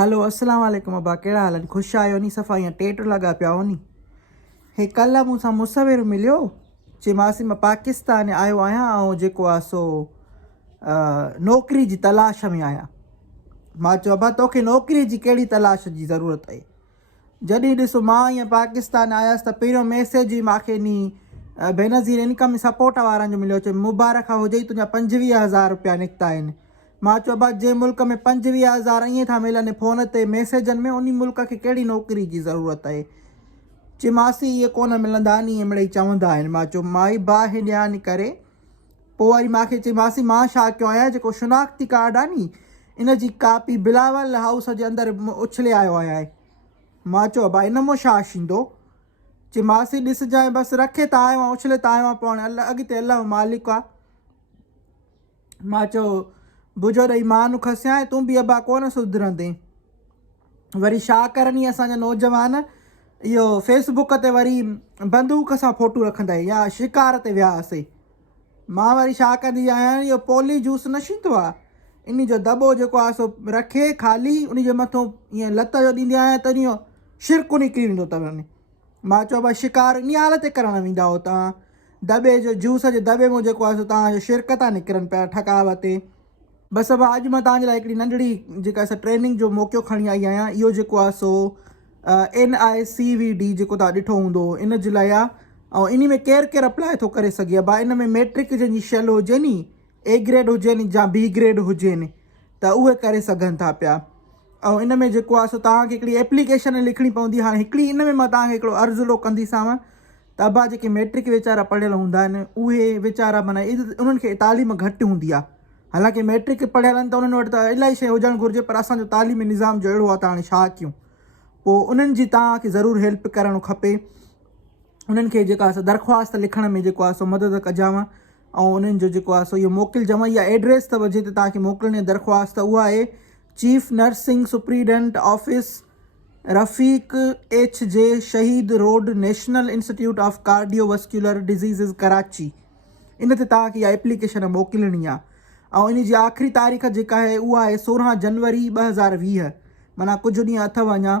हेलो अस्सलाम वालेकुम अब्बा कहिड़ा हाल आहिनि ख़ुशि आहियो नी सफ़ा ईअं टेट लॻा पिया हो नी हे कल्ह मूंसां मुसविर मिलियो चईमांसि मां पाकिस्तान आयो आहियां ऐं जेको आहे सो नौकिरी जी तलाश में आहियां। मां चयो अब्बा तोखे नौकिरीअ जी कहिड़ी तलाश जी ज़रूरत आहे। जॾहिं ॾिसो मां ईअं पाकिस्तान आयसि त पहिरियों मैसेज ई मूंखे नी बेनज़ीर इनकम सपोर्ट वारनि जो मिलियो चयो मुबारक हुजई तुंहिंजा 25,000 रुपया निकिता आहिनि। मां चयो अब्बा जंहिं मुल्क में 25,000 ईअं था मिलनि फ़ोन ते मैसेजनि में उन मुल्क खे कहिड़ी नौकिरी जी ज़रूरत आहे। चईमांसि इहे कोन मिलंदा नी मिड़ई चवंदा आहिनि। मां चयो माई बाहि ॾियां नी करे पोइ वरी मूंखे चईमांसि मां छा कयो आहियां जेको शिनाख्ती कार्ड आहे नी इन जी कापी बिलावल हाउस जे अंदरि उछले आयो आहियां। मां चयो अब्बा इन मां छा थींदो। चईमांसि ॾिसजांइ बसि रखे त आयो आहियां उछले त आयो आहियां पाण अॻिते अलाह मालिक आहे। मां चयो बुझो ॾेई मां खसियां तूं बि अब्बा कोन सुधरंदे। वरी छा करनि असांजा नौजवान इहो फेसबुक ते वरी बंदूक सां फ़ोटू रखंदा आहिनि या शिकार ते वियासीं। मां वरी छा कंदी आहियां इहो पोली जूस न थींदो आहे इन जो दॿो जेको आहे सो रखे ख़ाली उन जे मथां ईअं लत जो ॾींदी आहियां त इहो शिरक निकिरी वेंदो अथव। मां चयो भाई शिकार इन हालत ते करणु वेंदा हो तव्हां दॿे जो जूस जे दॿे में जेको आहे सो तव्हांजो शिरक था निकिरनि पिया ठकाव ते। बसि अब्बा अॼु मां तव्हांजे लाइ हिकिड़ी नंढड़ी जेका असां ट्रेनिंग जो मौक़ो खणी आई आहियां। इहो जेको आहे सो NICVD जेको तव्हां ॾिठो हूंदो इन जे लाइ आहे ऐं इन में केरु केरु अप्लाई थो करे सघे। अब्बा इन में मैट्रिक जंहिंजी शैल हुजे नी A ग्रेड हुजनि या B ग्रेड हुजनि त उहे करे सघनि था पिया। ऐं इन में जेको आहे सो तव्हांखे हिकिड़ी एप्लीकेशन लिखणी पवंदी। हाणे हिकिड़ी इन में मां तव्हांखे हिकिड़ो अर्ज़ुलो कंदीसांव त अब्बा जेके मैट्रिक वीचारा पढ़ियल हूंदा आहिनि उहे वीचारा माना उन्हनि खे तालीम घटि हूंदी आहे। हालांकि मैट्रिक पढ़ियल आहिनि त उन्हनि वटि त इलाही शइ हुजणु घुरिजे पर असांजो तालीमी निज़ाम जो अहिड़ो आहे त हाणे छा कयूं। पोइ उन्हनि जी तव्हांखे ज़रूरु हेल्प करणु खपे। उन्हनि खे जेका आहे दरख़्वास्त लिखण में जेको आहे सो मदद कजांव ऐं उन्हनि जो जेको आहे सो इहो मोकिलिजांव। इहा एड्रेस अथव जिते तव्हांखे मोकिलणी दरख़्वास्त उहा आहे chief nursing superintendent office Rafiq HJ Shaheed road national institute of cardiovascular diseases Karachi. इन ते तव्हांखे इहा एप्लीकेशन मोकिलणी आहे ऐं इन जी आख़िरी तारीख़ जेका आहे उहा आहे 16 जनवरी 2020 माना कुझु ॾींहं अथव अञा।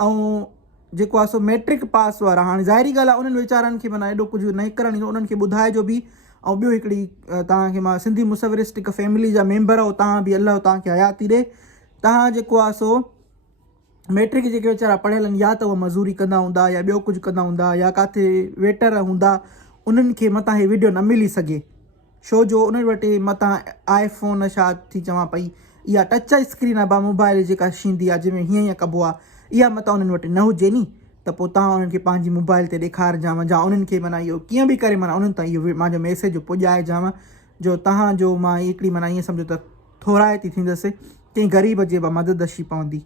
ऐं जेको आहे सो मैट्रिक पास वारा हाणे ज़ाहिरी ॻाल्हि आहे उन्हनि वीचारनि खे माना एॾो कुझु न करणु ईंदो उन्हनि खे ॿुधाइजो बि। ऐं ॿियो हिकिड़ी तव्हांखे मां सिंधी मुसविरिस्टिक फैमिली जा मेंबर आहियो तव्हां बि अलाह तव्हांखे हयाती ॾे। तव्हां जेको आहे सो मैट्रिक जेके वीचारा पढ़ियल आहिनि या त उहा मज़ूरी कंदा हूंदा या ॿियो कुझु कंदा हूंदा या किथे वेटर हूंदा उन्हनि खे मतां इहे वीडियो न मिली सघे छो जो उन्हनि वटि मतां iPhone छा थी चवां पई इहा टच स्क्रीन आहे मोबाइल जेका थींदी आहे जंहिंमें हीअं हीअं कबो आहे इहा मतां उन्हनि वटि न हुजे नी त पोइ तव्हां उन्हनि खे पंहिंजी मोबाइल ते ॾेखारिजांव या उन्हनि खे माना इहो कीअं बि करे माना उन्हनि ताईं इहो मुंहिंजो मैसेज पुॼाइजांव जो तव्हांजो मां हिकिड़ी माना ईअं सम्झो त थोराइती थींदसि कंहिं ग़रीब जी मदद अची पवंदी।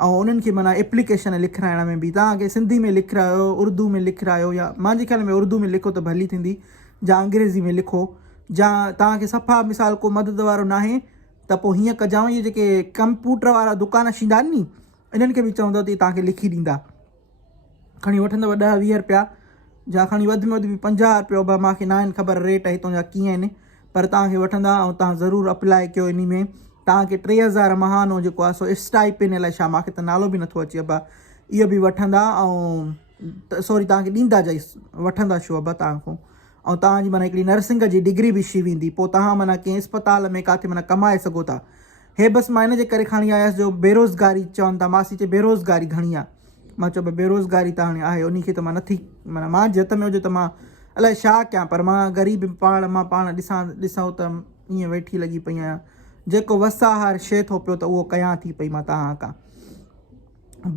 ऐं उन्हनि खे माना एप्लीकेशन लिखाइण में बि तव्हांखे सिंधी में लिखायो उर्दू में लिखायो या मुंहिंजे ख़्याल में उर्दू में लिखो त भली थींदी या अंग्रेज़ी में लिखो या तव्हांखे सफ़ा मिसाल को मदद वारो न आहे त पोइ हीअं कजांव इहे जेके कंप्यूटर वारा दुकान थींदा आहिनि नी इन्हनि खे बि चवंदव त तव्हांखे लिखी ॾींदा। खणी वठंदव 10-20 रुपया या खणी वधि में वधि बि 50 रुपया बि मूंखे न आहिनि ख़बर रेट हितां जा कीअं आहिनि पर तव्हांखे वठंदा ऐं तव्हां ज़रूरु अप्लाई कयो। इन में तव्हांखे 3000 महानो जेको आहे सो स्टाइपेंड अलाए छा मूंखे त नालो बि नथो अचे अब्बा इहो बि वठंदा ऐं सॉरी तव्हांखे ॾींदा जाई वठंदा छो अब्बा तव्हांखां ऐं तव्हांजी माना हिकिड़ी नर्सिंग जी डिग्री बि थी वेंदी पोइ तव्हां माना कंहिं अस्पताल में किथे माना कमाए सघो था। हे बसि मां इन जे करे खणी आयसि जो बेरोज़गारी चवनि था मासी चए बेरोज़गारी घणी आहे। मां चयो भई बेरोज़गारी त हाणे आहे उन खे त मां नथी माना मां जत में हुजे त मां अलाए छा कयां पर मां ग़रीब मां पाण ॾिसां त ईअं वेठी लॻी पई आहियां जेको वसाहार शइ थो पियो त उहो कयां थी पई मां तव्हां खां।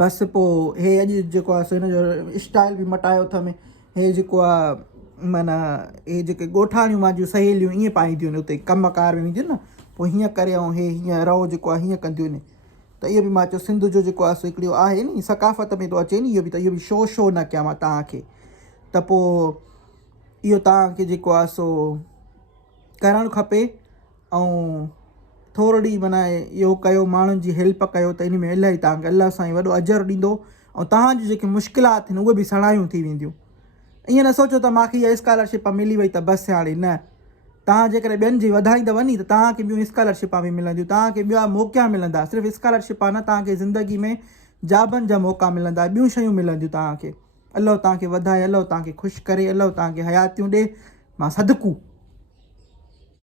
बसि पोइ हे अॼु जेको आहे सो हिन जो स्टाइल बि मटायो अथमि। हे जेको आहे माना हे जेके ॻोठाणियूं मुंहिंजियूं सहेलियूं ईअं पाईंदियूं आहिनि उते कमकार में वेंदियूं न पोइ हीअं करे ऐं हे हीअं रओ जेको आहे हीअं कंदियूं आहिनि त इहो बि मां चयो सिंध जो जेको आहे सो हिकिड़ो आहे नी सकाफ़त में थो अचे नी इहो बि त इहो बि शो न कयां मां तव्हांखे त पोइ इहो तव्हांखे जेको आहे सो करणु खपे ऐं थोरी माना इहो कयो माण्हुनि जी हेल्प कयो त इन में इलाही तव्हांखे अलाह साईं वॾो अजर ॾींदो ऐं तव्हांजी जेके मुश्किलात आहिनि उहे बि सणायूं थी वेंदियूं। ईअं न सोचो त मूंखे इहा स्कॉलरशिप मिली वई त बसि हाणे न तव्हां जेकॾहिं ॿियनि जी वधाईंदव नी त तव्हांखे ॿियूं स्कॉलरशिपां बि मिलंदियूं, तव्हांखे ॿिया मौक़ा मिलंदा। सिर्फ़ु स्कॉलरशिपा न, तव्हांखे ज़िंदगी में जाबनि जा मौक़ा मिलंदा, ॿियूं शयूं मिलंदियूं तव्हांखे। अलाह तव्हांखे वधाए, अलाह तव्हांखे ख़ुशि करे, अलाह तव्हांखे हयातियूं ॾे। मां सदकू